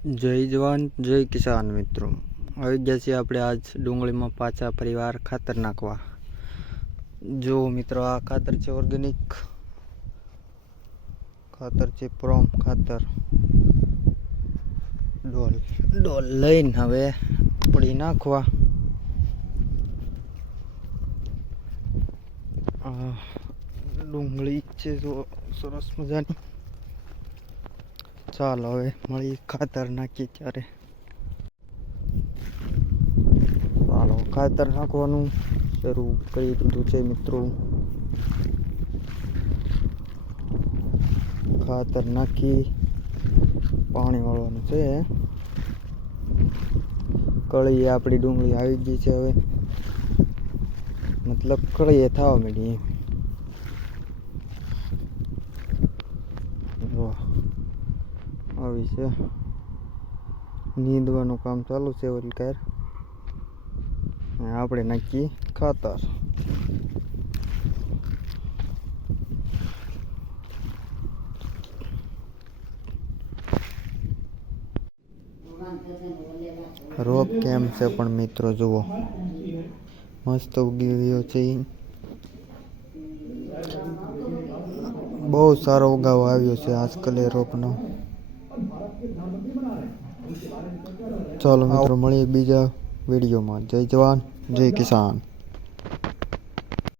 જય જવાન જય કિસાન મિત્રો, આવી ગયા છીએ આપણે આજ ડુંગળીમાં પાછા ફરીવાર ખાતર નાખવા. જો મિત્રો, આ ખાતર છે ઓર્ગેનિક ખાતર છે, પ્રોમ ખાતર. ડોલ લઈને હવે પડી નાખવા. ડુંગળી છે જો સરસ મજાની. ચાલો હવે મળી ખાતર નાખીએ ત્યારે. ચાલો ખાતર નાખવાનું શરૂ કરી દીધું છે મિત્રો. ખાતર નાખી પાણી વાળવાનું છે. કળી આપણી ડુંગળી આવી ગઈ છે હવે, મતલબ કળીએ થવા માંડી. આવી છે, નીંદવાનું કામ ચાલુ છે વલકાર. આપણે નાખીએ ખાતર. રોપ કેમ છે પણ મિત્રો જુઓ, મસ્ત ઉગી ગયો છે. બહુ સારો ઉગાવ આવ્યો છે આજકાલ એ રોપનો. ચાલો મિત્રો, મળીએ બીજા વિડીયોમાં. જય જવાન જય કિસાન.